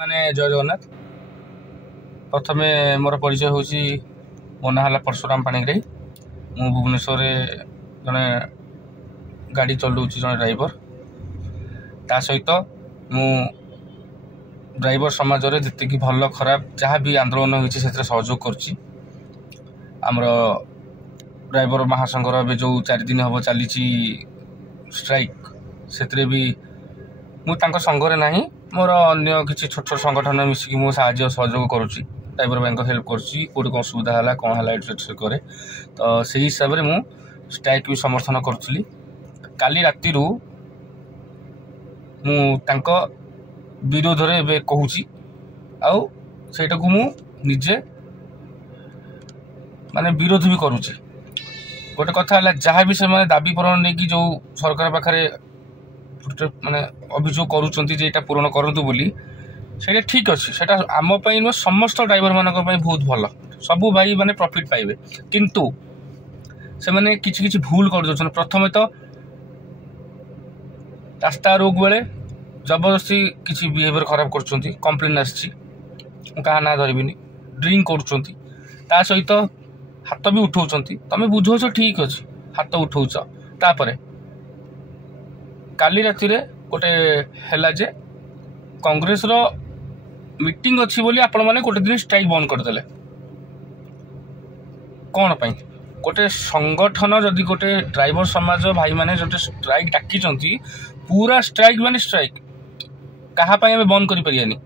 मैंने जय जगन्नाथ। प्रथमे मोर परिचय हूँ मो ना है परशुराम पाणिग्राही। मु भुवनेश्वर जड़े गाड़ी चलाऊँ जड़े ड्राइवर। ता सहित मु ड्राइवर समाज रे जी भल खराब जहाँ भी आंदोलन होती सहयोग करुँची। आमर ड्राइवर महासंघर ए जो 4 दिन हम चली स्ट्राइक से भी मुझे संघरे ना मोर अन्य किसी छोट छोट संगठन मिसिकी मु साहाଯ୍ୟ सहयोग करुँची। ड्राइवर भाई हेल्प करुँची कौटी कौन सुविधा है कौन है एटसेट्रा करे तो से हिसाब से मु स्ट्राइक भी समर्थन करुँची। काली राति मु विरोध रे कहूँ आउ सेटा को मु निजे माने विरोध भी करुँची। गोटे कथा है जहाँ भी से दाबी पूरण नहीं कि जो सरकार पाखे माने अभियोग करुँचा पूरण करूँ बोली से ठीक अच्छे। से आम नुह समस्त ड्राइवर मान बहुत भल सबू भाई माने प्रॉफिट पाइबे किंतु से माने किछि किछि भूल कर दउछन। प्रथमे तो रास्ता रोक बेले जबरदस्ती किछि बिहेवियर खराब करछंती कंप्लेन आछि कहा ना धरबिनी ड्रिंक करछंती ता सहित हाथ भी उठाउछंती तमे बुझौछ ठीक अच्छे हाथ उठाउछ। तापरे काली राति रे गोटे हैला जे कांग्रेस रो मीटिंग अच्छी बोली आपण माने गोटे दिन स्ट्राइक बंद करदेले कौन पाई गोटे संगठन जदि गोटे ड्राइवर समाज भाई माने जो स्ट्राइक डाकी पूरा स्ट्राइक माने स्ट्राइक कहा हमें बंद कर पारियानी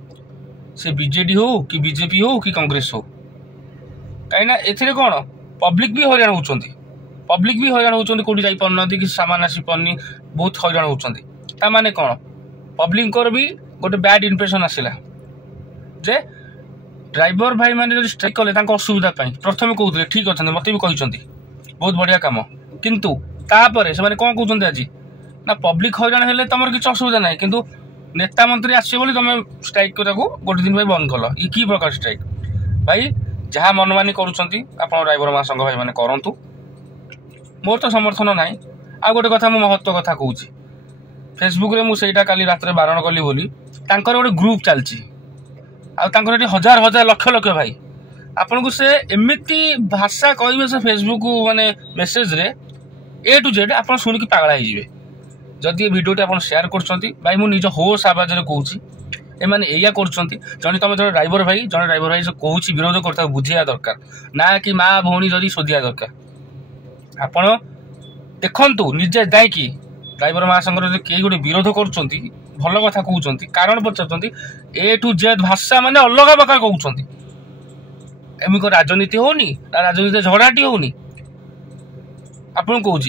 से बीजेडी हो कि बीजेपी हो कि कांग्रेस हो कहीं एथिरे कौन पब्लिक भी हैरान होउछंती पब्लिक भी हैरान होउछंती कोठी जाई पारना कि सामान आसी पारनी बहुत हैरान होउछंती। ता माने कौन पब्लिक को भी गोटे बैड इंप्रेशन आसिला जे ड्राइवर भाई माने जो स्ट्राइक कले तांको असुविधा पाई प्रथमे कहउतले ठीक अछन मते भी कहिसंती बहुत बढ़िया काम किंतु तापरे से माने कोन कहउछंती आज ना पब्लिक हैरान हेले तमर किछ असुविधा नाही किंतु नेता मंत्री आसे बोली तुम स्ट्राइक को गोटे दिन भाई बंद कल ये कि प्रकार स्ट्राइक भाई जहाँ मनमानी करुँच आप ड्राइवर महासंघ भाई मैंने करूँ मोर तो समर्थन ना। आ गोटे कथा मु महत्व कथा कहूँ फेसबुक रे मुझे काली रात बारण कली बोली गोटे ग्रुप चलती आउे हजार हजार लक्ष लक्ष भाई आपन को से एमती भाषा कहे से फेसबुक माने मेसेज रे ए टू जेड आप शुणिकी पागला हो जदि भिडियोटी आप शेयर कर भाई मुझे निज होश आवाज में कहूँ एमाने एया करछंती जने तुम जने ड्राइवर भाई से कहूँ विरोध करता बुझिया दरकार ना कि माँ भौणी जदि शोधिया दरकार। आपण देखंतु निजे जाइकी ड्राइवर महासंघर जो किए गोटे विरोध करुँच भल कथा कहते कारण पचार ए टू जेड भाषा माने अलग प्रकार कहते एमक राजनीति होनी ना राजनीति झगड़ाटी होनी आपन कहूँ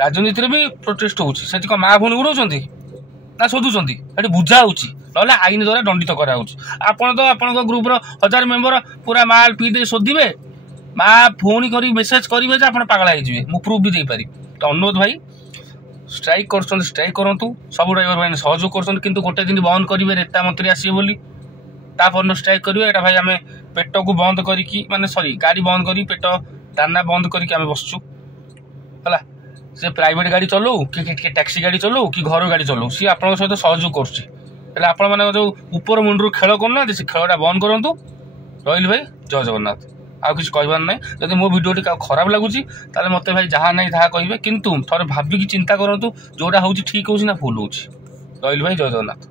राजनीति भी प्रोटेस्ट होती माँ भौणी उड़ाऊँ ना शोधुंट ये बुझा ना आईन द्वारा दंडित कराऊँ तो आप ग्रुप हजार मेंबर पूरा माल पी दे शोधे माँ फोन कर मेसेज करेंगे आप पागला हो मु प्रूफ भी दे पारि। तो अनुरोध भाई स्ट्राइक कर स्ट्राइक करूँ सब ड्राइवर भाई सहयोग कर गोटे दिन बंद करेंगे नेता मंत्री आसवे बोली तापर स्ट्राइक करेंगे यहाँ भाई आम पेट को बंद करी माने सॉरी गाड़ी बंद करी पेट दाना बंद करके बसचु है से प्राइवेट गाड़ी चलाऊ कि टैक्सी गाड़ी चलाऊ कि घर गाड़ी चलाऊ सी आप सहित सहयोग करें आपण मैंने जो ऊपर मुंडू खेल करना से खेलटा बंद करूँ। रही भाई जय जगन्नाथ आउ किसी कहबार ना जब मो भिडियोटी खराब लगुच मत भाई जहाँ ना जहाँ कहे किंतु थोड़े भाविकी चिंता करूँ जोटा हूँ ठीक हूँ ना भूल हूँ। रही भाई जय जगन्नाथ।